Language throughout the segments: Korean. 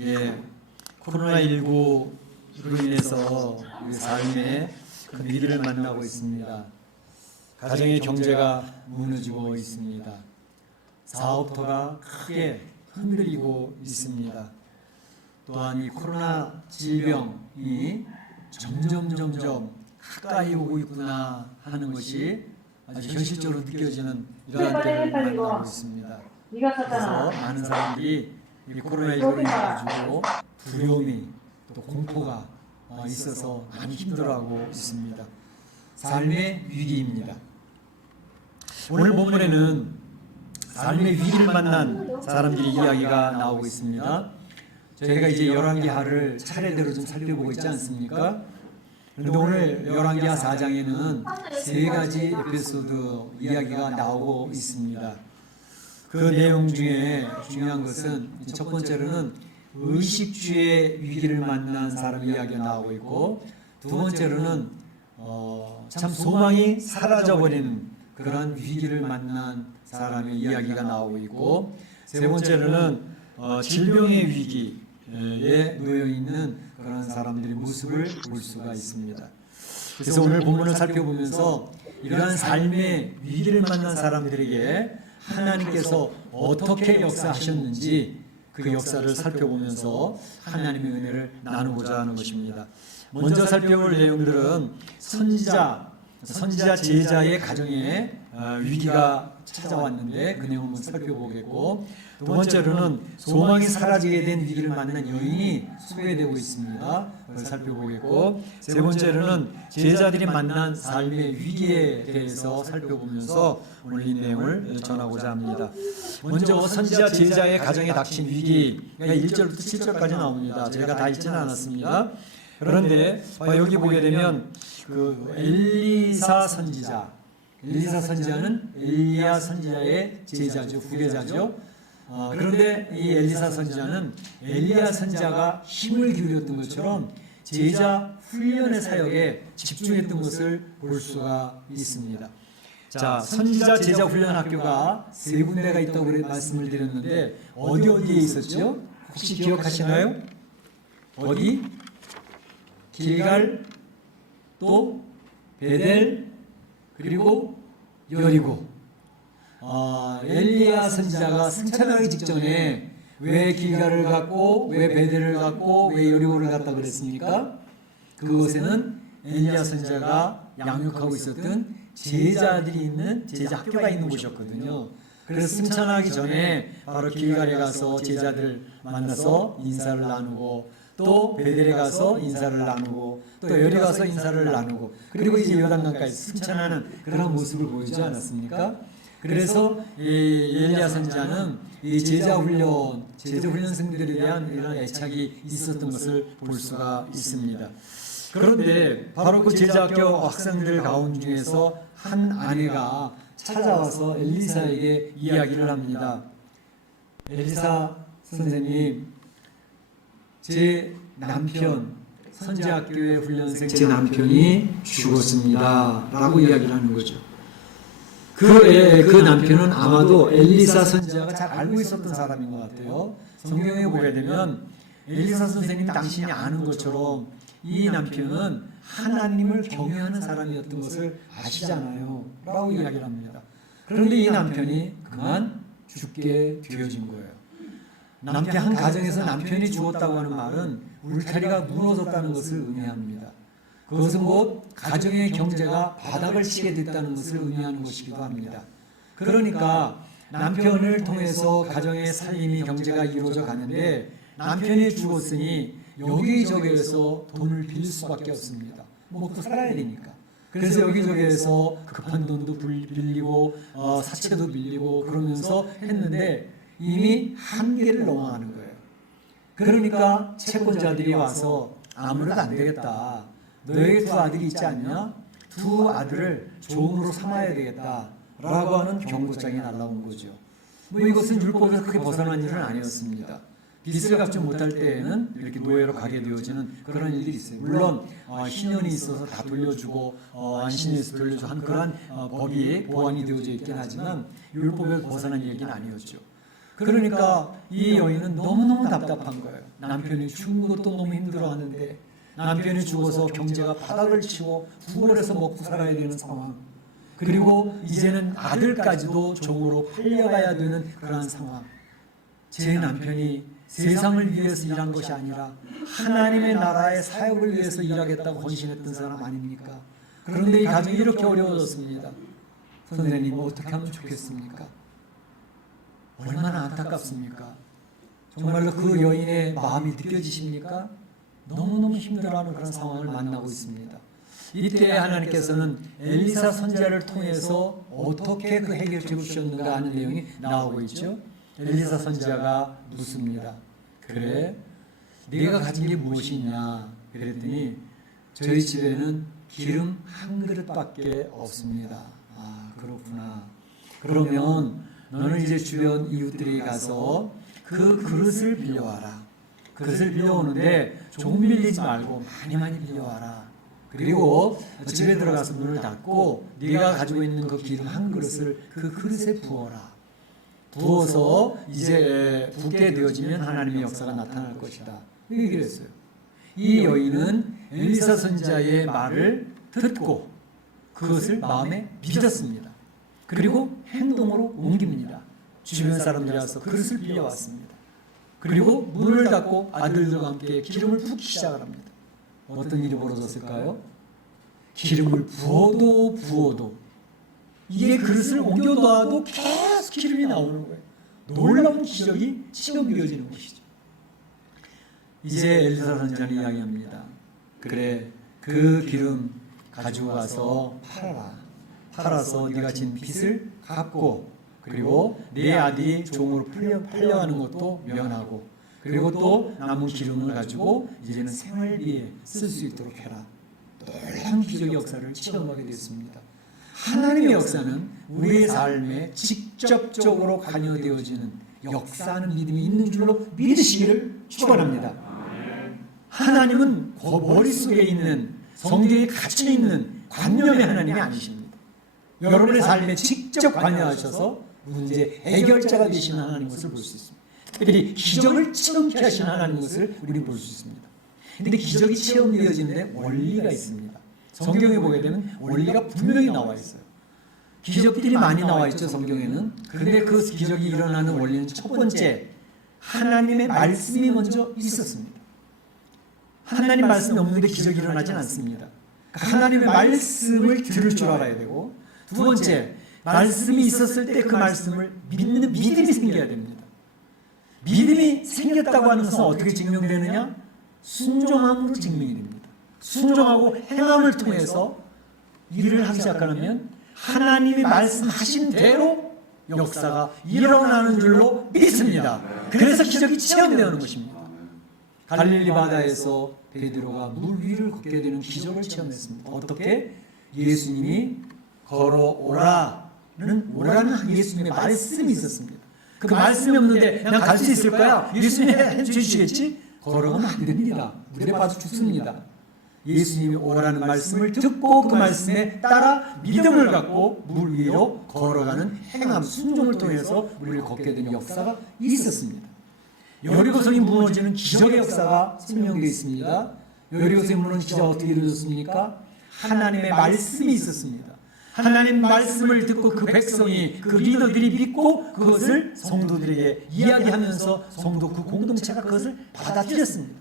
예, 코로나19로 인해서 우리 삶에 큰 위기를 만나고 있습니다. 가정의 경제가 무너지고 있습니다. 사업터가 크게 흔들리고 있습니다. 또한 이 코로나 질병이 점점 가까이 오고 있구나 하는 것이 아주 현실적으로 느껴지는 이러한 때를 만나고 있습니다. 그래서 많은 사람들이 이 코로나19로 인해가지고 두려움이 또 공포가 있어서 많이 힘들어하고 있습니다. 삶의 위기입니다. 오늘 본문에는 삶의 위기를 만난 사람들의 이야기가 나오고 있습니다. 저희가 이제 열왕기하를 차례대로 좀 살펴보고 있지 않습니까? 그런데 오늘 열왕기하 4장에는 세 가지 에피소드 이야기가 나오고 있습니다. 그 내용 중에 중요한 것은 첫 번째로는 의식주의 위기를 만난 사람 이야기가 나오고 있고, 두 번째로는 참 소망이 사라져버리는 그런 위기를 만난 사람의 이야기가 나오고 있고, 세 번째로는 질병의 위기에 놓여 있는 그런 사람들의 모습을 볼 수가 있습니다. 그래서 오늘 본문을 살펴보면서 이러한 삶의 위기를 만난 사람들에게 하나님께서 어떻게 역사하셨는지 그 역사를 살펴보면서 하나님의 은혜를 나누고자 하는 것입니다. 먼저 살펴볼 내용들은 선지자 제자의 가정에 위기가 찾아왔는데 그 내용을 살펴보겠고, 두 번째로는 소망이 사라지게 된 위기를 만난 여인이 소개되고 있습니다. 그걸 살펴보겠고, 세 번째로는 제자들이 만난 삶의 위기에 대해서 살펴보면서 오늘 이 내용을 전하고자 합니다. 먼저 선지자 제자의 가정에 닥친 위기가 1절부터 7절까지 나옵니다. 제가 다 읽지는 않았습니다. 그런데 여기 보게 되면 그 엘리사 선지자는 엘리야 선지자의 제자죠, 후계자죠. 그런데 이 엘리사 선지자는 엘리야 선지자가 힘을 기울였던 것처럼 제자 훈련의 사역에 집중했던 것을 볼 수가 있습니다. 자, 선지자 제자 훈련 학교가 세 군데가 있다고 말씀을 드렸는데 어디에 있었죠? 혹시 기억하시나요? 어디? 길갈, 또 베델, 그리고 여리고. 엘리야 선지자가 승천하기 직전에 왜 길갈을 갔고 왜 베델을 갔고 왜 여리고를 갔다 그랬습니까? 그곳에는 엘리야 선지자가 양육하고 있었던 제자들이 있는 제자 학교가 있는 곳이었거든요. 그래서 승천하기 전에 바로 길갈에 가서 제자들 만나서 인사를 나누고, 또 베델에 가서 인사를 나누고, 또 여리 가서 인사를 나누고, 그리고 이제 요단강까지 승천하는 그런 모습을 보이지 않았습니까? 그래서 이 엘리야 선지자는 이 제자 훈련생들에 대한 이런 애착이 있었던 것을 볼 수가 있습니다. 그런데 바로 그 제자학교 학생들 가운데서 한 아내가 찾아와서 엘리사에게 이야기를 합니다. 엘리사 선생님, 제 남편, 선지학교의 훈련생 제 남편이 죽었습니다 라고 이야기를 하는 거죠. 그 남편은 아마도 엘리사 선지자가 잘 알고 있었던 사람인 것 같아요. 성경에 보게 되면 엘리사 선생님 당신이 아는 것처럼 이 남편은 하나님을 경외하는 사람이었던 것을 아시잖아요 라고 이야기를 합니다. 그런데 이 남편이 그만 죽게 되어진 거예요. 한 가정에서 남편이 죽었다고 하는 말은 울타리가 무너졌다는 것을 의미합니다. 그것은 곧 가정의 경제가 바닥을 치게 됐다는 것을 의미하는 것이기도 합니다. 그러니까 남편을 통해서 가정의 살림이 경제가 이루어져 가는데 남편이 죽었으니 여기저기에서 돈을 빌릴 수밖에 없습니다. 먹고 살아야 되니까. 그래서 여기저기에서 급한 돈도 빌리고 사채도 빌리고 그러면서 했는데 이미 한계를 넘어가는 거예요. 그러니까 채권자들이 와서 아무래도 안 되겠다. 너에게 두 아들이 있지 않냐? 두 아들을 종으로 삼아야 되겠다 라고 하는 경고장이 날라온 거죠. 이것은 율법에서 크게 벗어난 일은 아니었습니다. 빚을 갚지 못할 때에는 이렇게 노예로 가게 되어지는 그런 일들이 있어요. 물론 신연이 있어서 다 돌려주고 안신에서 돌려주고 한 그런 법이 보완이 되어져 있긴 하지만 율법에서 벗어난 얘기는 아니었죠. 그러니까 이 여인은 너무너무 답답한 거예요. 남편이 죽은 것도 너무 힘들어하는데 남편이 죽어서 경제가 바닥을 치고 구걸해서 먹고 살아야 되는 상황, 그리고 이제는 아들까지도 종으로 팔려가야 되는 그러한 상황. 제 남편이 세상을 위해서 일한 것이 아니라 하나님의 나라의 사역을 위해서 일하겠다고 헌신했던 사람 아닙니까? 그런데 이 가정이 이렇게 어려워졌습니다. 선생님, 어떻게 하면 좋겠습니까? 얼마나 안타깝습니까? 정말로 그 여인의 마음이 느껴지십니까? 너무너무 힘들어하는 그런 상황을 만나고 있습니다. 이때 하나님께서는 엘리사 선지자를 통해서 어떻게 그 해결책을 주셨는가 하는 내용이 나오고 있죠. 엘리사 선지자가 묻습니다. 그래, 네가 가진 게 무엇이 있냐? 그랬더니 저희 집에는 기름 한 그릇밖에 없습니다. 아, 그렇구나. 그러면 너는 이제 주변 이웃들이 가서 그 그릇을 빌려와라. 그릇을 빌려오는데 좀 빌리지 말고 많이 빌려와라. 그리고 집에 들어가서 문을 닫고 네가 가지고 있는 그 기름 한 그릇을 그 그릇에 부어라. 부어서 이제 붓게 되어지면 하나님의 역사가 나타날 것이다. 이렇게 얘기를 했어요. 이 여인은 엘리사 선지자의 말을 듣고 그것을 마음에 믿었습니다. 그리고 행동으로 옮깁니다. 주변 사람들이 와서 그릇을 빌려왔습니다. 그리고 문을 닫고 아들들과 함께 기름을 붓기 시작을 합니다. 어떤 일이 벌어졌을까요? 기름을 부어도 이게 그릇을 옮겨놔도 계속 기름이 나오는 거예요. 놀라운 기적이 지금 이어지는 것이죠. 이제 엘리사 선지자는 이야기합니다. 그래, 그 기름 가지고 가서 팔아서 네가 진 빚을 갚고, 그리고 내 아들이 종으로 팔려가는 것도 면하고, 그리고 또 남은 기름을 가지고 이제는 생활비에 쓸 수 있도록 해라. 놀라운 기적의 역사를 체험하게 됐습니다. 하나님의 역사는 우리의 삶에 직접적으로 관여되어지는 역사하는 믿음이 있는 줄로 믿으시기를 축원합니다. 하나님은 머릿속에 있는 성경에 갇혀 있는 관념의 하나님이 아니십니다. 여러분의 삶에 직접 관여하셔서 문제 해결자가 되시는 하나님 것을 볼 수 있습니다. 특별히 기적을 체험케 하시는 하나님 것을 우리는 볼 수 있습니다. 그런데 기적이 체험되어지는데 원리가 있습니다. 성경에 보게 되면 원리가 분명히 나와 있어요. 기적들이 많이 나와 있죠, 성경에는. 그런데 그 기적이 일어나는 원리는 첫 번째, 하나님의 말씀이 먼저 있었습니다. 하나님 말씀이 없는데 기적이 일어나진 않습니다. 하나님의 말씀을 들을 줄 알아야 되고, 두 번째, 말씀이 있었을 때 그 말씀을 믿는 믿음이 생겨야 됩니다. 믿음이 생겼다고 하는 것은 어떻게 증명되느냐? 순종함으로 증명이 됩니다. 순종하고 행함을 통해서 일을 하기 시작하면 하나님이 말씀하신 대로 역사가 일어나는 줄로 믿습니다. 그래서 기적이 체험되는 것입니다. 갈릴리 바다에서 베드로가 물 위를 걷게 되는 기적을 체험했습니다. 어떻게? 예수님이 걸어오라는 오라는 예수님의 말씀이 있었습니다. 그 말씀이 없는데 난 갈 수 있을 거야. 예수님이 해주시겠지? 걸어가면 안 됩니다. 물에 빠져 죽습니다. 예수님이 오라는 말씀을 듣고 그 말씀에 따라 믿음을 갖고 물 위로 걸어가는 행함, 순종을 통해서 우리를 걷게 된 역사가 있었습니다. 여리고성이 무너지는 기적의 역사가 설명되어 있습니다. 여리고성이 무너진 기적이 어떻게 이루어졌습니까? 하나님의 말씀이 있었습니다. 하나님 말씀을 듣고 그 백성이, 그 리더들이 믿고 그것을 성도들에게 이야기하면서 성도 그 공동체가 그것을 받아들였습니다.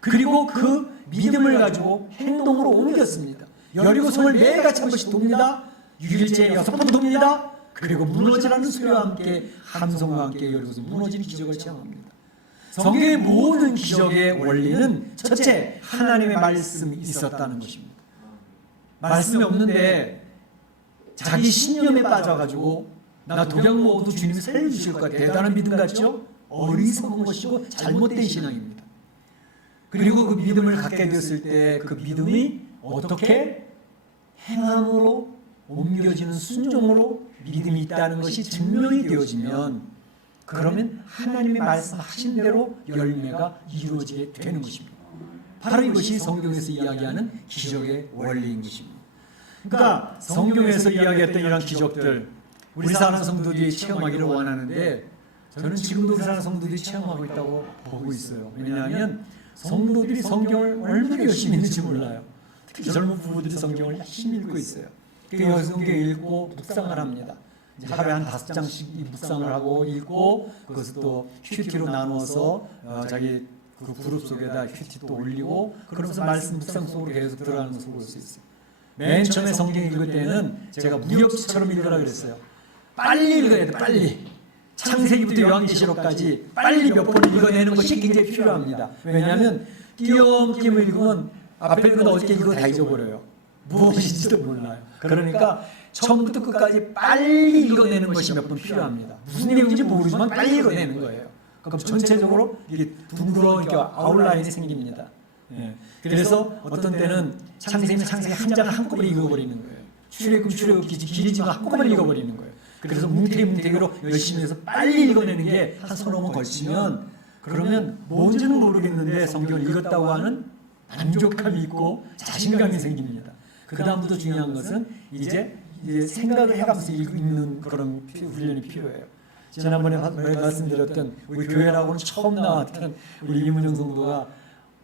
그리고 그 믿음을 가지고 행동으로 옮겼습니다. 여리고성을 매일같이 한 번씩 돕니다. 6일째 6번 돕니다. 그리고 무너지라는 소리와 함께 함성과 함께 여리고성이 무너지는 기적을 체험합니다. 성경의 모든 기적의 원리는 첫째, 하나님의 말씀이 있었다는 것입니다. 말씀이 없는데 자기 신념에 빠져가지고 나 독약 먹어도 주님이 살려주실 것 같아. 대단한 믿음 같죠? 어리석은 것이고 잘못된 신앙입니다. 그리고 그 믿음을 갖게 되었을 때 그 믿음이 어떻게 행함으로 옮겨지는 순종으로 믿음이 있다는 것이 증명이 되어지면 그러면 하나님의 말씀하신 대로 열매가 이루어지게 되는 것입니다. 바로 이것이 성경에서 이야기하는 기적의 원리인 것입니다. 그러니까 성경에서 이야기했던 이런 기적들 우리 사랑하는 성도들이 체험하기를 원하는데 저는 지금도 우리나라 성도들이 체험하고 있다고 보고 있어요. 왜냐하면 성도들이 성경을 얼마나 열심히 읽는지 몰라요. 특히 젊은 부부들이 성경을 열심히 읽고 있어요. 그 성경 읽고 묵상을 합니다. 하루에 한 5장씩 묵상을 하고 읽고 그것을 또 큐티로 나누어서 자기 그 그룹 속에다 큐티 또 올리고 그러면서 말씀 묵상 속으로 계속 들어가는 것을 볼 수 있어요. 맨 처음에 성경 읽을 때는 제가 무협지처럼 읽으라 그랬어요. 빨리 읽어야 돼, 빨리. 창세기부터 요한계시록까지 빨리 몇 번 읽어내는 것이 굉장히 필요합니다. 왜냐하면 띄엄띄엄 읽으면 앞에 있는 건 어저께 읽어 다 잊어버려요. 무엇인지도 몰라요. 그러니까 처음부터 끝까지 빨리 읽어내는 것이 몇 번 필요합니다. 무슨 내용인지 모르지만 빨리 읽어내는 거예요. 그럼 전체적으로 이게 둥그런 아웃라인이 생깁니다. 예. 그래서 어떤 때는 창세기는 창세기 한 장을 한꺼번에 읽어버리는 거예요. 출애굽 길이지만 한꺼번에 읽어버리는 거예요. 그래서 뭉태기로 열심히 해서 빨리 읽어내는 게 한 서너 번 걸치면 그러면 뭔지는 모르겠는데 성경을 읽었다고 하는 만족감이 있고 자신감이 생깁니다. 그 다음부터 중요한 것은 이제 생각을 해가면서 읽는 그런 훈련이 필요해요. 지난번에 말씀드렸던 우리 교회라고는 처음 나왔던 우리 이문영 성도가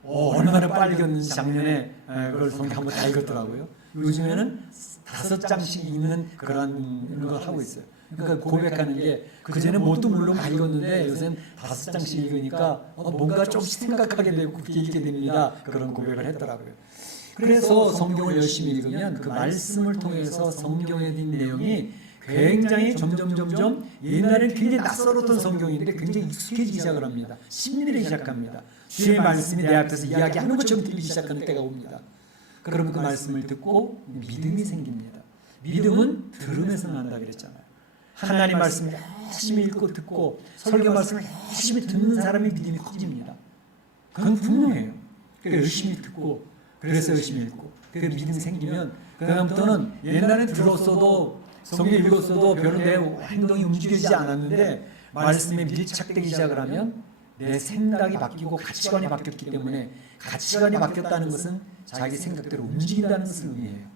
얼마나 빨리 읽었는지 작년에 그걸 성경 한번 다 읽었더라고요. 요즘에는 5장씩 읽는 그런 걸 하고 있어요. 그러니까 고백하는 게 그전에 뭣도 물론 다 읽었는데 요새는 5장씩 읽으니까 뭔가 조금씩 생각하게 되고 그렇게 읽게 됩니다. 그런 고백을 했더라고요. 그래서 성경을 열심히 읽으면 그 말씀을 통해서 성경에 있는 내용이 굉장히 점점 옛날에는 굉장히 낯설었던 성경인데 굉장히 익숙해지기 시작을 합니다. 신뢰되기 시작합니다. 주의 말씀이 내 앞에서 이야기하는 것처럼 들리기 시작하는 때가 옵니다. 그러면 그 말씀을 듣고 믿음이 생깁니다. 믿음은 들음에서 난다 그랬잖아요. 하나님 말씀을 열심히 읽고 듣고 설교 말씀을 열심히 듣는 사람의 믿음이 커집니다. 그건 분명해요. 그러니까 열심히 듣고 그래서 열심히 읽고 그 믿음이 생기면 그 다음부터는 옛날에 들었어도 성경 읽었어도 별로 내 행동이 움직이지 않았는데 말씀에 밀착되기 시작을 하면 내 생각이 바뀌고 가치관이 바뀌었기 때문에 가치관이 바뀌었다는 것은 자기 생각대로 움직인다는 것을 의미해요.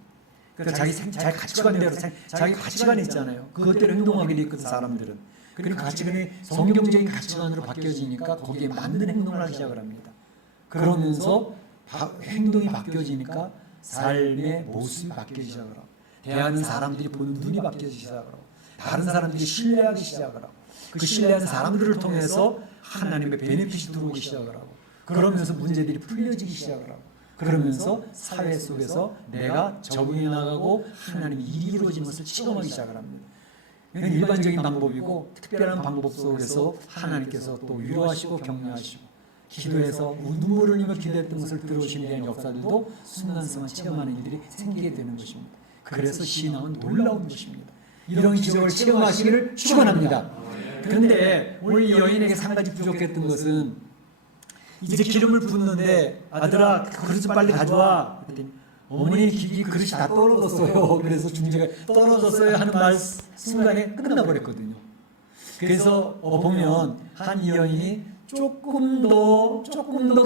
그러니까 자기 가치관대로 자기 가치관이 있잖아요. 그것대로 행동하게 돼 있거든 사람들은. 그리고 가치관이 성경적인 가치관으로 바뀌어지니까 거기에 맞는 행동을 하기 시작을 합니다. 그러면서 행동이 바뀌어지니까 삶의 모습이 바뀌기 시작을 하고 대하는 사람들이 보는 눈이 바뀌어지기 시작을 하고 다른 사람들이 신뢰하기 시작을 하고 그 신뢰하는 사람들을 통해서 하나님의 베네핏이 들어오기 시작을 하고 그러면서 문제들이 풀려지기 시작을 하고 그러면서 사회 속에서 내가 적응해 나가고 하나님의 일이 이루어지는 것을 체험하기 시작을 합니다. 이건 일반적인 방법이고 특별한 방법 속에서 하나님께서 또 위로하시고 격려하시고 기도해서 눈물을 흘리며 기도했던 것을 들어오시는 대한 역사들도 순간순간 체험하는 일들이 생기게 되는 것입니다. 그래서 신앙은 놀라운 것입니다. 이런 기적을 체험하시기를 축원합니다. 그런데 오늘 이 여인에게 한 가지 부족했던 것은 이제 기름을 붓는데 아들아 그릇 좀 빨리 가져와. 그랬더니 어머니 이 그릇이 다 떨어졌어요. 그래서 중재가 떨어졌어요 하는 말 순간에 끝나버렸거든요. 그래서 보면 한 이 여인이 조금 더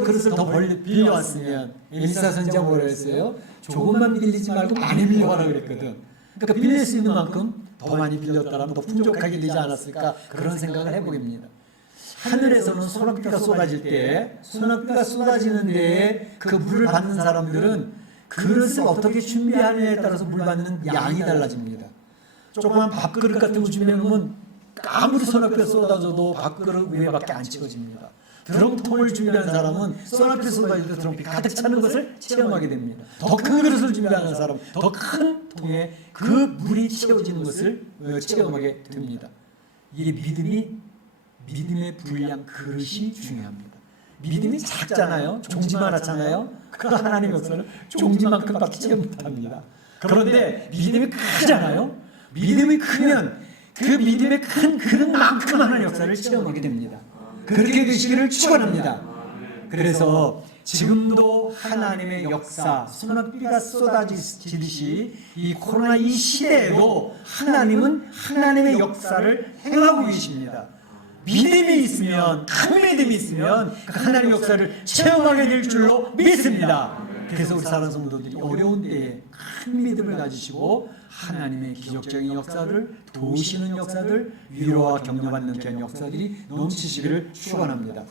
그릇을 더 빌려왔으면 엘리사 선지자가 뭐라 했어요? 조금만 빌리지 말고 많이 빌려와라 그랬거든. 그러니까 빌릴 수 있는 만큼 더 많이 빌렸다라면 더 풍족하게 되지 않았을까 그런 생각을 해보겠습니다. 하늘에서는 소낙비가 쏟아질 때 소낙비가 쏟아지는 데에 그 물을 받는 사람들은 그릇을 어떻게 준비하느냐에 따라서 물 받는 양이 달라집니다. 조그만 밥그릇 같은 거 준비하면 아무리 소낙비가 쏟아져도 밥그릇 위에밖에 안 찍어집니다. 드럼통을 준비하는 사람은 소낙비 쏟아질 때 드럼이 가득 차는 것을 체험하게 됩니다. 더 큰 그릇을 준비하는 사람은 더 큰 통에 그 물이 채워지는 것을 체험하게 됩니다. 이게 믿음의 분량 그릇이 중요합니다. 믿음이 작잖아요. 종지만 하잖아요. 그 하나님의 역사는 종지만큼밖에 체험 못합니다. 그런데 믿음이 크잖아요. 믿음이 크면 그 믿음의 큰 그릇만큼 하나님의 역사를 체험하게 됩니다. 그렇게 되시기를 축원합니다. 그래서 지금도 하나님의 역사, 소낙비가 쏟아지듯이 이 코로나 이 시대에도 하나님은 하나님의 역사를 행하고 계십니다. 믿음이 있으면, 큰 믿음이 있으면 하나님의 역사를 체험하게 될 줄로 믿습니다. 그래서 우리 사랑하는 성도들이 어려운 때에 큰 믿음을 가지시고 하나님의 기적적인 역사들, 도우시는 역사들, 위로와 격려받는 그런 역사들이 넘치시기를 축원합니다.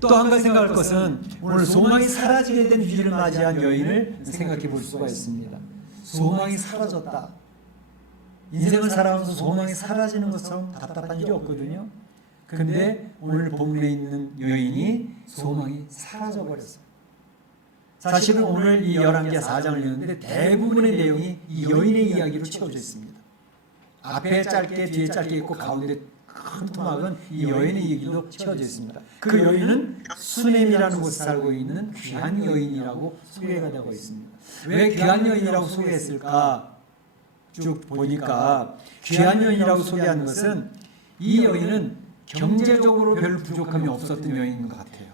또 한 가지 생각할 것은 오늘 소망이 사라지게 된 위기를 맞이한 여인을 생각해 볼 수가 있습니다. 소망이 사라졌다. 인생을 살아가면서 소망이 사라지는 것처럼 답답한 일이 없거든요. 그런데 오늘 본문에 있는 여인이 소망이 사라져버렸어요. 사실은 오늘 이 열왕기하 4장을 읽는데 대부분의 내용이 이 여인의 이야기로 채워져 있습니다. 앞에 짧게 뒤에 짧게 있고 가운데 큰 토막은 이 여인의 얘기로 채워져 있습니다. 그 여인은 수넴이라는 곳에 살고 있는 귀한 여인이라고 소개가 되고 있습니다. 왜 귀한 여인이라고 소개했을까? 쭉 보니까 귀한 여인이라고 소개하는 것은 이 여인은 경제적으로 별 부족함이 없었던 여인인 것 같아요.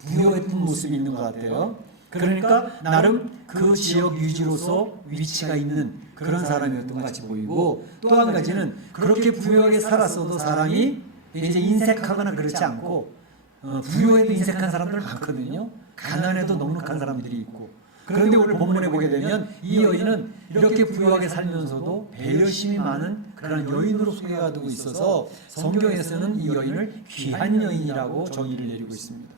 부여했던 모습이 있는 것 같아요. 그러니까 나름 그 지역 유지로서 위치가 있는 그런 사람이었던 것 같이 보이고, 또 한 가지는 그렇게 부유하게 살았어도 사람이 이제 인색하거나 그렇지 않고, 부유해도 인색한 사람들 많거든요. 가난해도 넉넉한 사람들이 있고. 그런데 오늘 본문에 보게 되면 이 여인은 이렇게 부유하게 살면서도 배려심이 많은 그런 여인으로 소개가 되고 있어서 성경에서는 이 여인을 귀한 여인이라고 정의를 내리고 있습니다.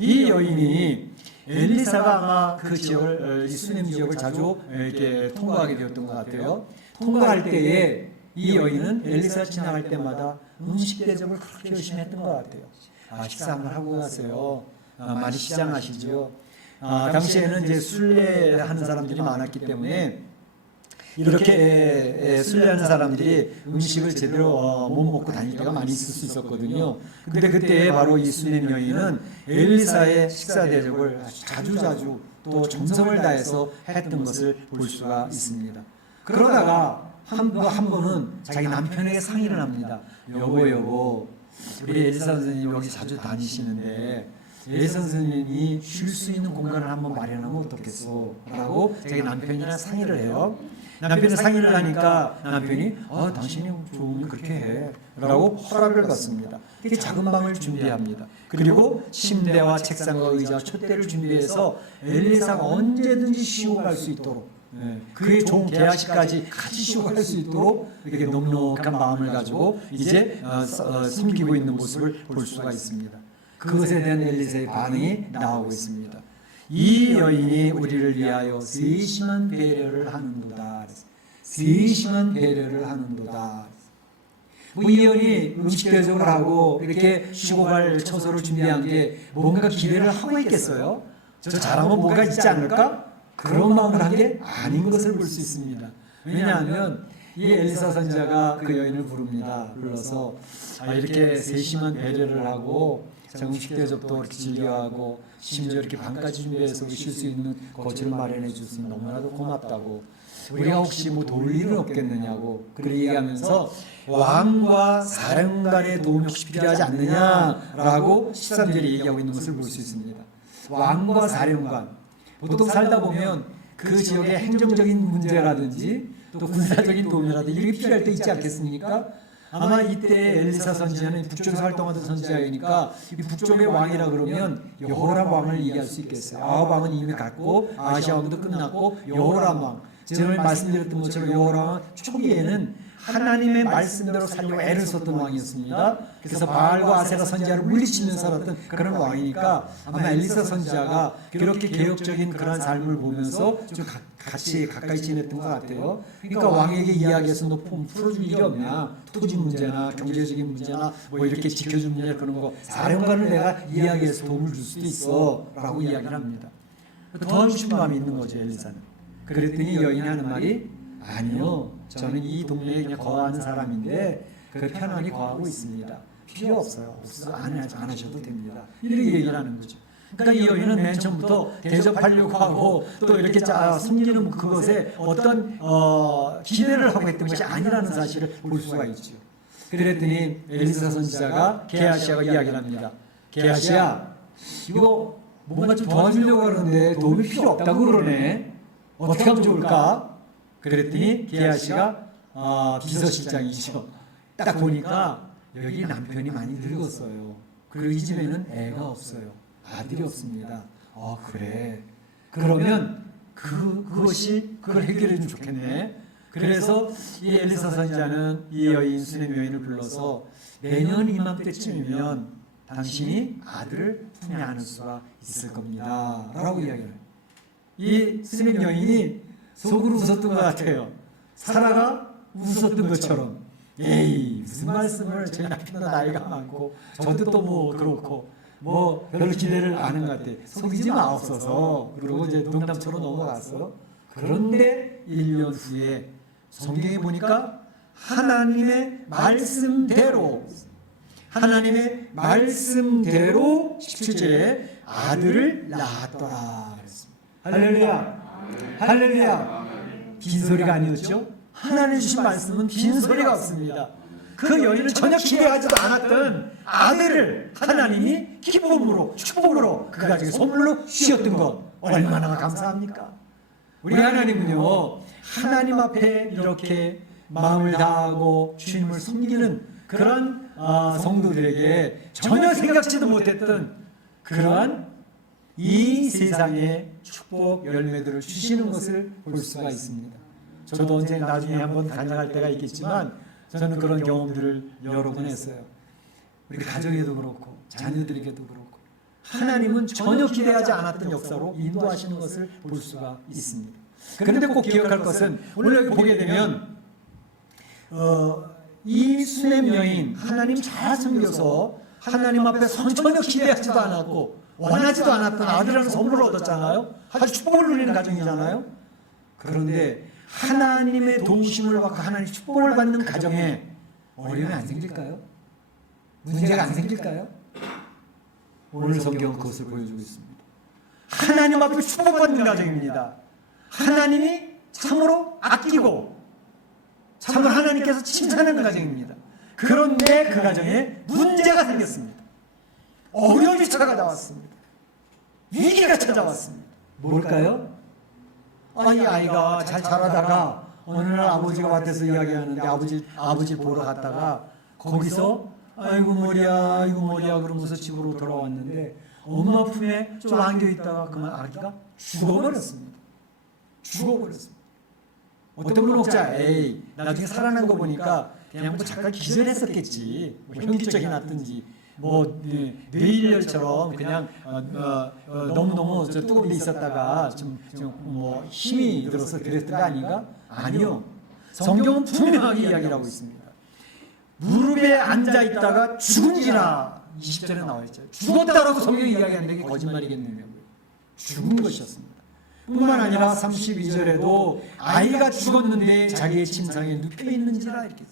이 여인이 엘리사가 아마 그 지역을, 이 수넴 지역을 자주 이렇게 통과하게 되었던 것 같아요. 통과할 때에 이 여인은 엘리사가 지나갈 때마다 음식 대접을 그렇게 열심히 했던 것 같아요. 식사 한번 하고 가세요. 많이 시장하시죠. 당시에는 이제 순례하는 사람들이 많았기 때문에 이렇게 순례하는 사람들이 음식을 제대로 못 먹고 다닐 때가 많이 있을 수 있었거든요. 근데 그때 바로 이 수넴 여인은 엘리사의 식사 대접을 자주자주 또 정성을 다해서 했던 것을 볼 수가 있습니다. 그러다가 한 번은 자기 남편에게 상의를 합니다. 여보, 우리 엘리사 선생님 여기 자주 다니시는데 엘리사 선생님이 쉴 수 있는 공간을 한번 마련하면 어떻겠소? 라고 자기 남편이랑 상의를 해요. 남편이 상의를 하니까 남편이 당신이 좋으면 그렇게 해 라고 허락을 받습니다. 이렇게 작은 방을 준비합니다. 그리고 침대와 책상과 의자, 촛대를 준비해서 엘리사가 언제든지 쉬고 갈 수 있도록, 그의 종 게하시까지 같이 쉬고 갈 수 있도록 이렇게 넉넉한 마음을 가지고 이제 섬기고 있는 모습을 볼 수가 있습니다. 그것에 대한 엘리사의 반응이 나오고 있습니다. 이 여인이 우리를 위하여 세심한 배려를 하는도다. 세심한 배려를 하는도다. 이 여인이 음식 대접을 하고 이렇게 쉬고 갈 처소를 준비한 게 뭔가 기대를 하고 있겠어요? 저 잘하면 뭐가 있지 않을까? 그런 마음을 한 게 아닌 것을 볼 수 있습니다. 왜냐하면 이 엘리사 선지자가 그 여인을 부릅니다. 불러서 이렇게 세심한 배려를 하고 음식 대접도 이렇게 즐겨하고 심지어 이렇게 밤까지 준비해서 쉴 수 있는 거처를 마련해 줬으니 너무나도 고맙다고, 우리가 혹시 뭐 도울 일은 없겠느냐고 그렇게 얘기하면서 왕과 사령관의 도움이 혹시 필요하지 않느냐라고 13절에 얘기하고 있는 것을 볼 수 있습니다. 왕과 사령관, 보통 살다 보면 그 지역의 행정적인 문제라든지 또 군사적인 도움이라든지 이렇게 필요할 때 있지 않겠습니까? 아마 이때 엘리사 선지자는 북쪽에서 활동하던 선지자이니까 이 북쪽의 왕이라 그러면 여호람 왕을 얘기할 수 있겠어요. 아합 왕은 이미 갔고 아시아 왕도 끝났고 여호람 왕, 제가 말씀드렸던 것처럼 여호람 왕은 초기에는 하나님의 말씀대로 살려고 애를 썼던 왕이었습니다. 그래서 바알과 아세라 선지자를 물리치면서 살았던 그런 왕이니까 아마 엘리사 선지자가 그렇게 개혁적인 그런 삶을 보면서 좀 같이 가까이 지냈던 것 같아요. 그러니까 왕에게 이야기해서 너 풀어줄 일이 없냐, 토지 문제나 경제적인 문제나 뭐 이렇게 지켜줄 문제 그런 거 사령관을 내가 이야기해서 도움을 줄 수도 있어 라고 이야기를 합니다. 도와주고 싶은 마음이 있는 거죠, 엘리사는. 그랬더니 여인이 하는 말이 아니요, 저는 이 동네에 그냥 거하는 사람인데 그 편안히 거하고 있습니다. 필요 없어요. 안 하셔도 됩니다. 이렇게 얘기를 하는 거죠. 그러니까 이 여인은 맨 처음부터 대접하려고 하고 또 이렇게 섬기는 그것에 어떤 기대를 하고 했던 것이 아니라는 사실을 볼 수가 있죠. 그랬더니 엘리사 선지자가 게하시아가 이야기를 합니다. 게하시아, 이거 뭔가 좀 도와주려고 하는데 도움이 필요 없다고 그러네. 어떻게 하면 좋을까? 그랬더니 게하시가 비서실장이죠. 딱 보니까 여기 남편이 많이 늙었어요. 그리고 이 집에는 애가 없어요. 아들이 없습니다. 그래. 그러면 그걸 해결해 주면 좋겠네. 그래서 이 엘리사 선지자는 이 여인 수넴 여인을 불러서 내년 이맘때쯤이면 당신이 아들을 품에 안을 수가 있을 겁니다 라고 이야기를 해요. 이 수넴 여인이 속으로 웃었던 것 같아요. 사라가 웃었던 것처럼 에이 무슨 말씀을, 제 남편도 나이가 많고 저도 또 뭐 그렇고 뭐 별로 기대를 안 하는 것 같아. 속이지 마옵소서. 그러고 이제 농담처럼 넘어갔어. 그런데 1년 후에 성경에 보니까 하나님의 말씀대로 17절에 아들을 낳았더라 그랬습니다. 할렐루야. 할렐루야. 빈소리가 아니었죠. 하나님 주신 말씀은 빈소리가 없습니다. 그 여인은 전혀 기대하지도 않았던 아들을 하나님이 기쁨으로 축복으로 그 가정에 선물로 주셨던 것 얼마나 감사합니까? 우리 하나님은요, 하나님 앞에 이렇게 마음을 다하고 주님을 섬기는 그런 성도들에게 전혀 생각지도 못했던 그러한 이 세상의 축복 열매들을 주시는 것을 볼 수가 있습니다. 저도 언제 나중에 한번 간증할 때가 있겠지만 저는 그런 경험들을 여러 번 했어요. 우리 가정에도 그렇고 자녀들에게도 그렇고 하나님은 전혀 기대하지 않았던 역사로 인도하시는 것을 볼 수가 있습니다. 그런데 꼭 기억할 것은 오늘 여기 보게 되면 이 수넴 여인 하나님 잘 섬겨서 하나님 앞에 전혀 기대하지도 않았고 원하지도 않았던 아들이라는 선물을 얻었잖아요. 아주 축복을 누리는 가정이잖아요. 그런데 하나님의 동심을 받고 하나님의 축복을 받는 가정에 어려움이 안 생길까요? 문제가 안 생길까요? 오늘 성경은 그것을 보여주고 있습니다. 하나님 앞에 축복받는 가정입니다. 하나님이 참으로 아끼고 참으로 하나님께서 칭찬하는 가정입니다. 그런데 그 가정에 문제가 생겼습니다. 어려움이 찾아왔습니다. 위기가 찾아왔습니다. 뭘까요? 이 아이가 잘 자라다가 어느 날 아버지가 밭에서 이야기하는데 아버지 보러 갔다가 거기서 아이고 머리야 그러면서 집으로 돌아왔는데 엄마 품에 좀 안겨있다가 그만 아기가 죽어버렸습니다. 어떤 분은 목자 에이 나중에 살아난 거 보니까 그냥 뭐 잠깐 기절했었겠지, 뭐 현기증이 났든지 뭐 뇌일혈처럼 그냥 너무너무 뜨거운 데 있었다가 좀 뭐 힘이 들어서 그랬던 거 아닌가? 아니요. 성경은 분명하게 이야기를 하고 있습니다. 무릎에 앉아 있다가 죽은지라 20절에 나와 있죠. 죽었다라고 성경이 이야기하는데 이게 거짓말이겠느냐고요. 죽은 것이었습니다. 뿐만 아니라 32절에도 아이가 죽었는데 자기의 침상에 눕혀 있는지라 이렇게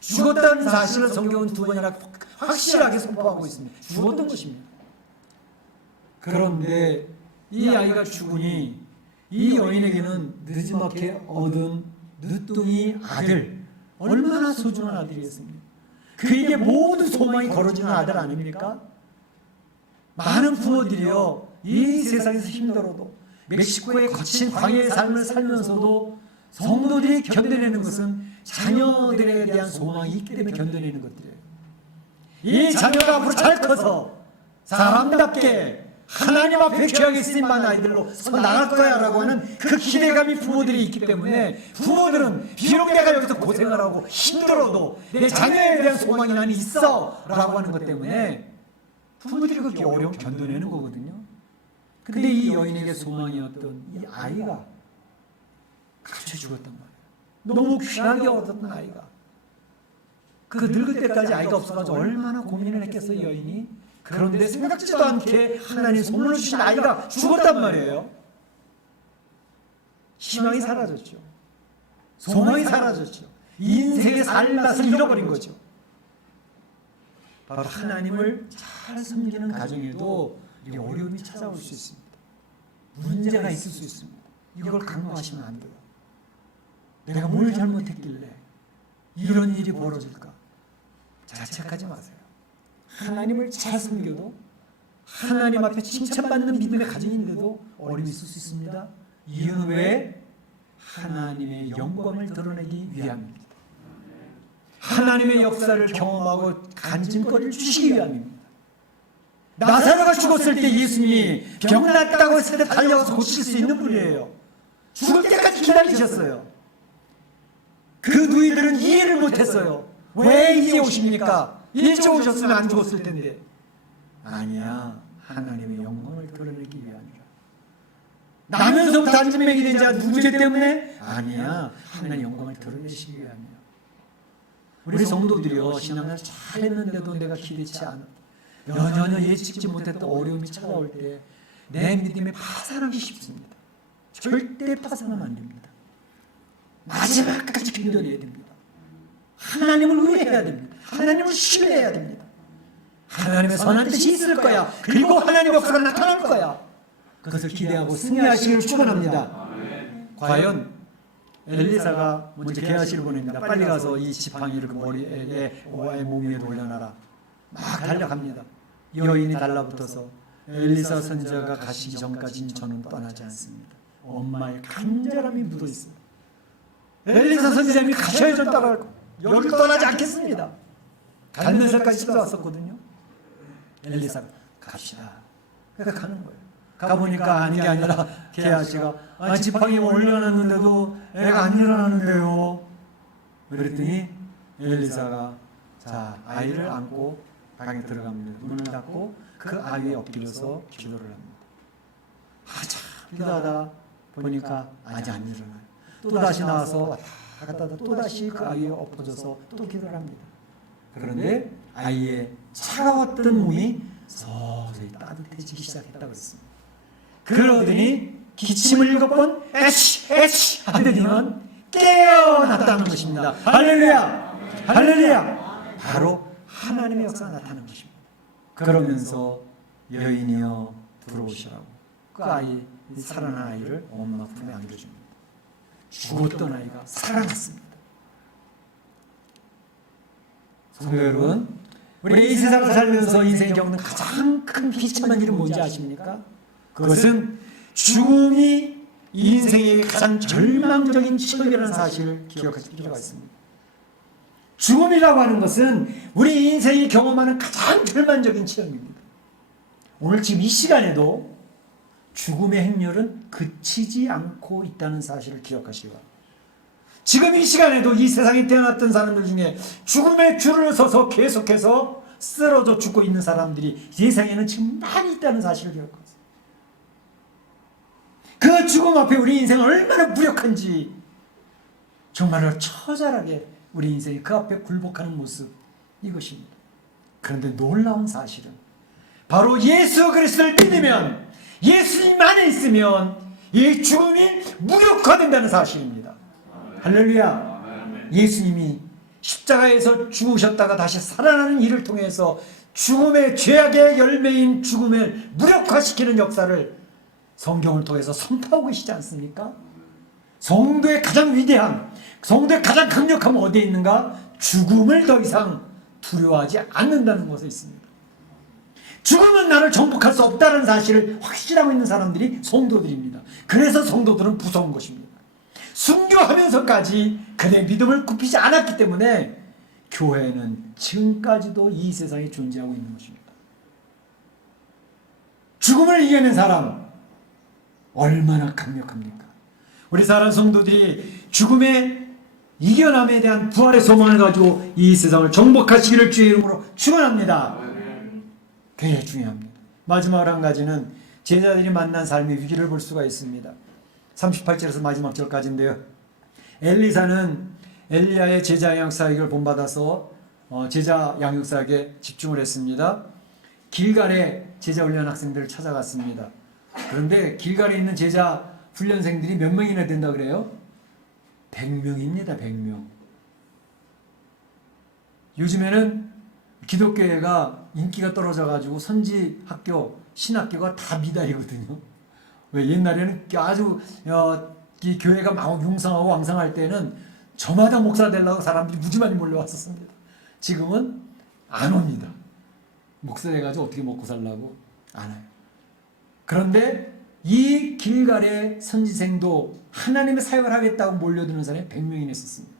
죽었다는 사실을 성경은 두 번이나 확실하게 선포하고 있습니다. 죽었던 것입니다. 그런데 이 아이가 죽으니 이 여인에게는 늦지막히 얻은 늦둥이 아들, 얼마나 소중한 아들이었습니까? 그에게 모든 소망이 걸어지는 아들 아닙니까? 많은 부모들이요, 이 세상에서 힘들어도 멕시코의 거친 광야의 삶을 살면서도 성도들이 견뎌내는 것은 자녀들에 대한 소망이 있기 때문에 견뎌내는 것들이에요. 이 자녀가 앞으로 잘 커서 사람답게 하나님 앞에 귀하게 쓰임받는 아이들로 나갈 거야 라고 하는 그 기대감이 부모들이 있기 때문에 부모들은 비록 내가 여기서 고생을 하고 힘들어도 내 자녀에 대한 소망이 나는 있어 라고 하는 것 때문에 부모들이 그렇게 어려움 견뎌내는 거거든요. 근데 이 여인에게 소망이었던 이 아이가 갑자기 죽었단 말이에요. 너무 귀하게 얻었던 아이가. 그 늙을 때까지 아이가 없어가지고 얼마나 고민을 했겠어요, 여인이. 그런데 생각지도 않게 하나님 선물로 주신 아이가 죽었단 말이에요. 희망이 사라졌죠. 소망이 사라졌죠. 인생의 살맛을 잃어버린 거죠. 바로 하나님을 잘 섬기는 가정에도 이렇게 어려움이 찾아올 수 있습니다. 문제가 있을 수 있습니다. 이걸 강구하시면 안 돼요. 내가 뭘 잘못했길래 이런 일이 벌어질까? 자책하지 마세요. 하나님을 잘 섬겨도 하나님 앞에 칭찬받는 믿음의 가정인데도 어려움이 있을 수 있습니다. 이유는 왜? 하나님의 영광을 드러내기 위함입니다. 하나님의 역사를 경험하고 간증거리를 주시기 위함입니다. 나사로가 죽었을 때 예수님이 병 났다고 했을 때 달려가서 고칠 수 있는 분이에요. 죽을 때까지 기다리셨어요. 그 누이들은 이해를 못했어요. 왜 이제 오십니까? 일찍 오셨으면 안 죽었을 텐데. 아니야, 하나님의 영광을 드러내기 위함이라. 나면서부터 안진뱅이 된 자 누구 죄 때문에? 아니야, 하나님의 영광을 드러내시기 위함이야. 우리 성도들이요, 신앙을 잘했는데도 내가 기대치 않아, 연연히 예측지 못했던 어려움이 찾아올 때 내 믿음이 파산하기 쉽습니다. 절대 파산하면 안 됩니다. 마지막까지 견뎌내야 됩니다. 하나님을 의뢰해야 됩니다. 하나님을 신뢰해야 됩니다. 하나님의 선한 뜻이 있을 거야. 그리고 하나님의 역사가 나타날 거야. 그것을 기대하고 승리하시기를 축원합니다. 과연 엘리사가 먼저 게하시를 보냅니다. 빨리 가서 이 지팡이를 그 머리에 몸 위에 올려놔라. 막 달려갑니다. 여인이 달라붙어서 엘리사 선지자가 가시기 전까지는 저는 떠나지 않습니다. 엄마의 간절함이 묻어 있습니다. 엘리사 선지자님이 가셔야 전 따라갈 거. 여기를 떠나지 않겠습니다. 갈멜산까지 찾아왔었거든요. 엘리사가 갑시다. 그러니까 가는 거예요. 가보니까 아닌 게 아니라 게하시가 지팡이 올려놨는데도 애가 안 일어나는데요. 그랬더니 엘리사가 자 아이를 안고 방에 들어갑니다. 문을 닫고 그 아이에 엎드려서 기도를 합니다. 참 기도하다 보니까 아직 안 일어나요. 또 다시 나와서 왔다 갔다 하다 또 다시 그 아이에 엎어져서 또 기도를 합니다. 그런데 아이의 차가웠던 몸이 서서히 따뜻해지기 시작했다고 했습니다. 그러더니 기침을 7번 에쉬 에쉬 하더니만 깨어났다는 것입니다. 할렐루야 할렐루야. 바로 하나님의 역사가 나타나는 것입니다. 그러면서 여인이여 들어오시라고 그 아이, 살아난 아이를 엄마 품에 안겨줍니다. 죽었던 아이가 살아났습니다. 성도 여러분, 우리 이 세상을 살면서 인생에 겪는 가장 큰 비참한 일은 뭔지 아십니까? 그것은 죽음이 인생의 가장 절망적인 시험이라는 사실을 기억하실 필요가 있습니다. 죽음이라고 하는 것은 우리 인생이 경험하는 가장 절망적인 시험입니다. 오늘 지금 이 시간에도 죽음의 행렬은 그치지 않고 있다는 사실을 기억하시기 바랍니다. 지금 이 시간에도 이 세상에 태어났던 사람들 중에 죽음의 줄을 서서 계속해서 쓰러져 죽고 있는 사람들이 세상에는 지금 많이 있다는 사실을 기억하세요. 그 죽음 앞에 우리 인생은 얼마나 무력한지 정말로 처절하게 우리 인생이 그 앞에 굴복하는 모습, 이것입니다. 그런데 놀라운 사실은 바로 예수 그리스도를 믿으면, 예수님 안에 있으면 이 죽음이 무력화된다는 사실입니다. 할렐루야. 예수님이 십자가에서 죽으셨다가 다시 살아나는 일을 통해서 죽음의 죄악의 열매인 죽음을 무력화시키는 역사를 성경을 통해서 선포하고 계시지 않습니까? 성도의 가장 위대함, 성도의 가장 강력함은 어디에 있는가? 죽음을 더 이상 두려워하지 않는다는 것에 있습니다. 죽음은 나를 정복할 수 없다는 사실을 확실하고 있는 사람들이 성도들입니다. 그래서 성도들은 무서운 것입니다. 순교하면서까지 그의 믿음을 굽히지 않았기 때문에 교회는 지금까지도 이 세상에 존재하고 있는 것입니다. 죽음을 이겨낸 사람 얼마나 강력합니까? 우리 사랑하는 성도들이 죽음의 이겨남에 대한 부활의 소망을 가지고 이 세상을 정복하시기를 주의 이름으로 축원합니다. 굉장히 중요합니다. 마지막으로 한 가지는 제자들이 만난 삶의 위기를 볼 수가 있습니다. 38절에서 마지막 절까지인데요. 엘리사는 엘리야의 제자 양육사역을 본받아서 제자 양육사역에 집중을 했습니다. 길갈에 제자 훈련 학생들을 찾아갔습니다. 그런데 길갈에 있는 제자 훈련생들이 몇 명이나 된다 그래요? 100명입니다. 100명. 요즘에는 기독교회가 인기가 떨어져가지고 선지학교, 신학교가 다 미달이거든요. 왜 옛날에는 아주 이 교회가 막 융성하고 왕성할 때는 저마다 목사 되려고 사람들이 무지 많이 몰려왔었습니다. 지금은 안 옵니다. 목사 돼가지고 어떻게 먹고 살라고 안 와요. 그런데 이 길갈의 선지생도 하나님의 사역을 하겠다고 몰려드는 사람이 100명이나 있었습니다.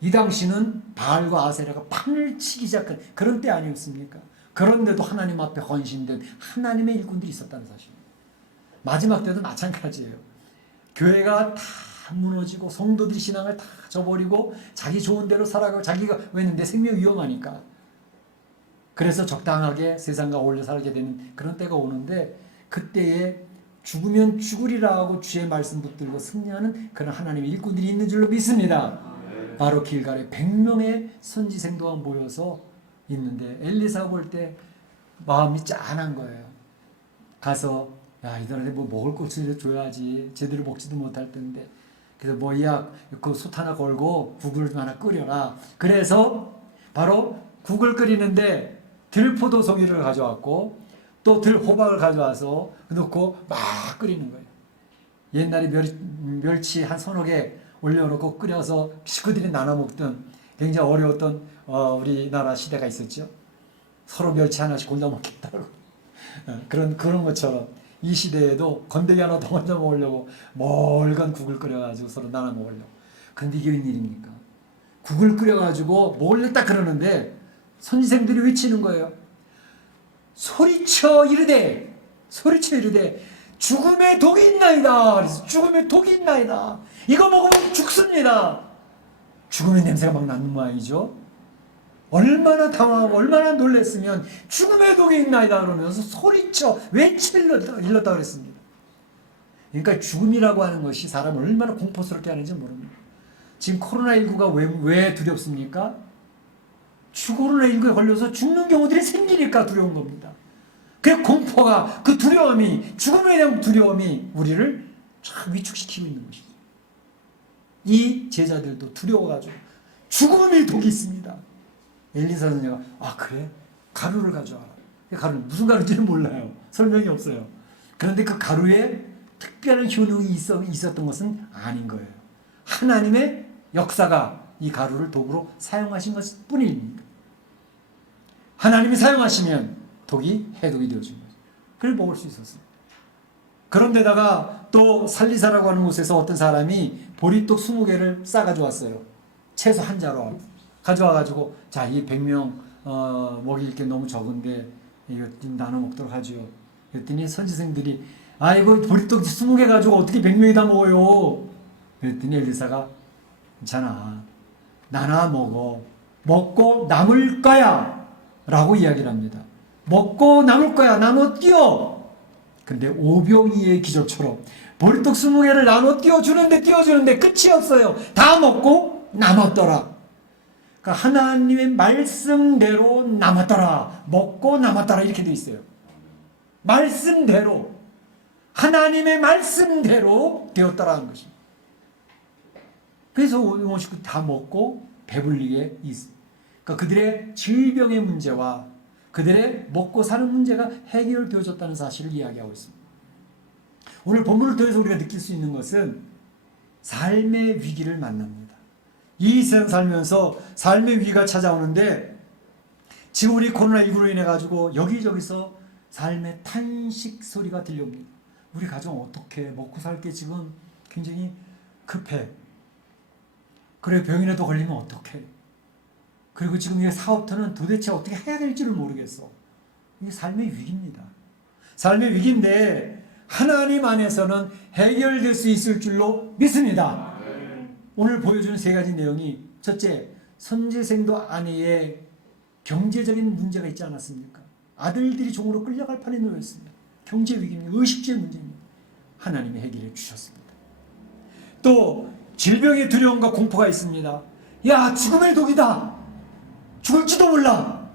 이 당시는 바알과 아세라가 판을 치기 시작한 그런 때 아니었습니까? 그런데도 하나님 앞에 헌신된 하나님의 일꾼들이 있었다는 사실입니다. 마지막 때도 마찬가지예요. 교회가 다 무너지고 성도들이 신앙을 다 저버리고 자기 좋은 대로 살아가고 자기가 왜냐면 내 생명이 위험하니까 그래서 적당하게 세상과 어울려 살게 되는 그런 때가 오는데 그때에 죽으면 죽으리라 하고 주의 말씀 붙들고 승리하는 그런 하나님의 일꾼들이 있는 줄로 믿습니다. 바로 길갈에 100명의 선지생도가 모여서 있는데 엘리사가 볼 때 마음이 짠한 거예요. 가서 야 이들한테 뭐 먹을 것을 줘야지 제대로 먹지도 못할 텐데 그래서 뭐야 그 솥 하나 걸고 국을 하나 끓여라. 그래서 바로 국을 끓이는데 들포도송이를 가져왔고 또 들호박을 가져와서 넣고 막 끓이는 거예요. 옛날에 멸치 한 서너 개 올려놓고 끓여서 식구들이 나눠 먹던 굉장히 어려웠던 우리나라 시대가 있었죠. 서로 멸치 하나씩 골라 먹겠다고 그런 것처럼 이 시대에도 건더기 하나 더 얹어 먹으려고 멀건 국을 끓여가지고 서로 나눠 먹으려고. 그런데 이게 웬일입니까? 국을 끓여가지고 먹으려고 그러는데 선지생들이 외치는 거예요. 소리쳐 이르되 죽음의 독이 있나이다. 그래서 죽음의 독이 있나이다. 이거 먹으면 죽습니다. 죽음의 냄새가 막 나는 모양이죠. 얼마나 당황하고 얼마나 놀랐으면 죽음의 독이 있나이다 그러면서 소리쳐 외쳐 일렀다 그랬습니다. 그러니까 죽음이라고 하는 것이 사람을 얼마나 공포스럽게 하는지 모릅니다. 지금 코로나19가 왜 두렵습니까? 코로나19에 걸려서 죽는 경우들이 생기니까 두려운 겁니다. 그 공포가 그 두려움이 죽음에 대한 두려움이 우리를 참 위축시키고 있는 것이죠. 이 제자들도 두려워가지고 죽음의 독이 있습니다. 엘리사 선녀가 아 그래? 가루를 가져와라. 가루는 무슨 가루인지는 몰라요. 설명이 없어요. 그런데 그 가루에 특별한 효능이 있었던 것은 아닌 거예요. 하나님의 역사가 이 가루를 도구로 사용하신 것 뿐입니다. 하나님이 사용하시면 독이 해독이 되어진 거죠. 그걸 먹을 수 있었어요. 그런데다가 또 살리사라고 하는 곳에서 어떤 사람이 보리떡 20개를 싸가지고 왔어요. 채소 한 자루 가져와가지고 자, 이 100명 먹일 게 너무 적은데 이거 나눠 먹도록 하죠. 그랬더니 선지생들이 아이고 보리떡 20개 가지고 어떻게 100명이 다 먹어요. 그랬더니 엘리사가 괜찮아. 나눠 먹어. 먹고 남을 거야. 라고 이야기를 합니다. 먹고 남을 거야. 나눠 띄워. 근데 오병이의 기적처럼 보리떡 20개를 나눠 띄워주는데 끝이 없어요. 다 먹고 남았더라. 그러니까 하나님의 말씀대로 남았더라. 먹고 남았더라. 이렇게 돼 있어요. 말씀대로. 하나님의 말씀대로 되었더라는 것입니다. 그래서 온 식구 다 먹고 배불리게 있습니다. 그러니까 그들의 질병의 문제와 그들의 먹고 사는 문제가 해결되어졌다는 사실을 이야기하고 있습니다. 오늘 본문을 통해서 우리가 느낄 수 있는 것은 삶의 위기를 만납니다. 이 세상 살면서 삶의 위기가 찾아오는데 지금 우리 코로나19로 인해 가지고 여기저기서 삶의 탄식 소리가 들려옵니다. 우리 가정 어떻게 먹고 살 게 지금 굉장히 급해. 그래 병이라도 걸리면 어떡해. 그리고 지금 이 사업터는 도대체 어떻게 해야 될지를 모르겠어. 이게 삶의 위기입니다. 삶의 위기인데 하나님 안에서는 해결될 수 있을 줄로 믿습니다. 오늘 보여주는 세 가지 내용이 첫째, 선지생도 아내의 경제적인 문제가 있지 않았습니까? 아들들이 종으로 끌려갈 판에 놓여 있습니다. 경제 위기입니다. 의식주의 문제입니다. 하나님이 해결해 주셨습니다. 또 질병의 두려움과 공포가 있습니다. 야, 죽음의 독이다. 죽을지도 몰라.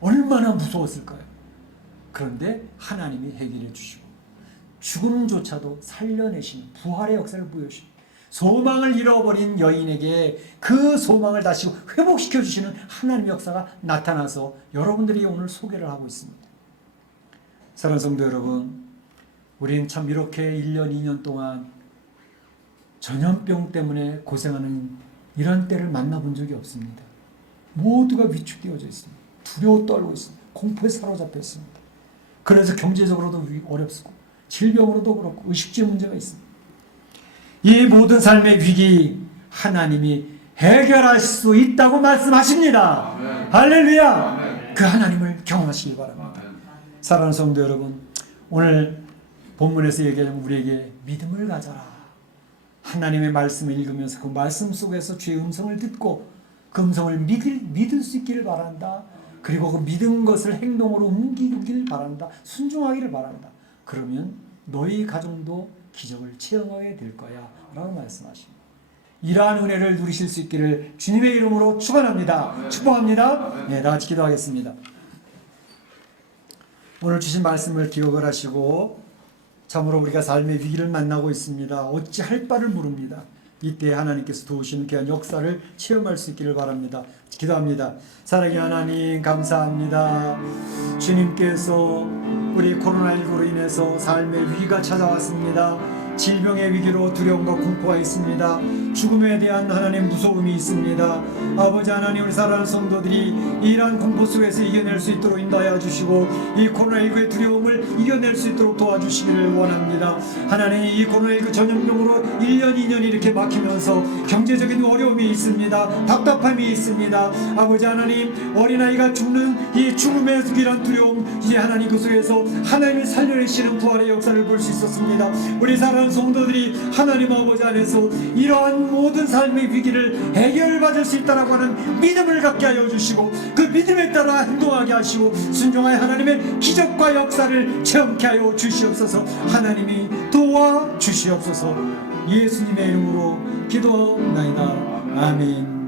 얼마나 무서웠을까요? 그런데 하나님이 해결해 주시고 죽음조차도 살려내시는 부활의 역사를 보여주시고 소망을 잃어버린 여인에게 그 소망을 다시 회복시켜 주시는 하나님의 역사가 나타나서 여러분들이 오늘 소개를 하고 있습니다. 사랑하는 성도 여러분, 우리는 참 이렇게 1년, 2년 동안 전염병 때문에 고생하는 이런 때를 만나본 적이 없습니다. 모두가 위축되어져 있습니다. 두려워 떨고 있습니다. 공포에 사로잡혀 있습니다. 그래서 경제적으로도 어렵고 질병으로도 그렇고 의식주의 문제가 있습니다. 이 모든 삶의 위기 하나님이 해결할 수 있다고 말씀하십니다. 아멘. 할렐루야. 아멘. 그 하나님을 경험하시길 바랍니다. 사랑하는 성도 여러분, 오늘 본문에서 얘기하는 우리에게 믿음을 가져라. 하나님의 말씀을 읽으면서 그 말씀 속에서 주의 음성을 듣고 그 음성을 믿을 수 있기를 바란다. 그리고 그 믿은 것을 행동으로 옮기길 바란다. 순종하기를 바란다. 그러면 너희 가정도 기적을 체험하게 될 거야 라고 말씀하십니다. 이러한 은혜를 누리실 수 있기를 주님의 이름으로 축원합니다. 축복합니다. 네, 다 같이 기도하겠습니다. 오늘 주신 말씀을 기억을 하시고 참으로 우리가 삶의 위기를 만나고 있습니다. 어찌할 바를 모릅니다. 이때 하나님께서 도우시는 귀한 역사를 체험할 수 있기를 바랍니다. 기도합니다. 사랑의 하나님 감사합니다. 주님께서 우리 코로나19로 인해서 삶의 위기가 찾아왔습니다. 질병의 위기로 두려움과 공포가 있습니다. 죽음에 대한 하나님 무서움이 있습니다. 아버지 하나님, 우리 사랑하는 성도들이 이러한 공포 속에서 이겨낼 수 있도록 인도하여 주시고 이 코로나19의 두려움을 이겨낼 수 있도록 도와주시기를 원합니다. 하나님, 이 코로나19 전염병으로 1년 2년이 이렇게 막히면서 경제적인 어려움이 있습니다. 답답함이 있습니다. 아버지 하나님, 어린아이가 죽는 이 죽음의 이런 두려움, 이제 하나님 그 속에서 하나님을 살려내시는 부활의 역사를 볼 수 있었습니다. 우리 사랑하는 성도들이 하나님 아버지 안에서 이러한 모든 삶의 위기를 해결받을 수 있다라고 하는 믿음을 갖게 하여 주시고 그 믿음에 따라 행동하게 하시고 순종하여 하나님의 기적과 역사를 체험케 하여 주시옵소서. 하나님이 도와 주시옵소서. 예수님의 이름으로 기도하옵나이다. 아멘.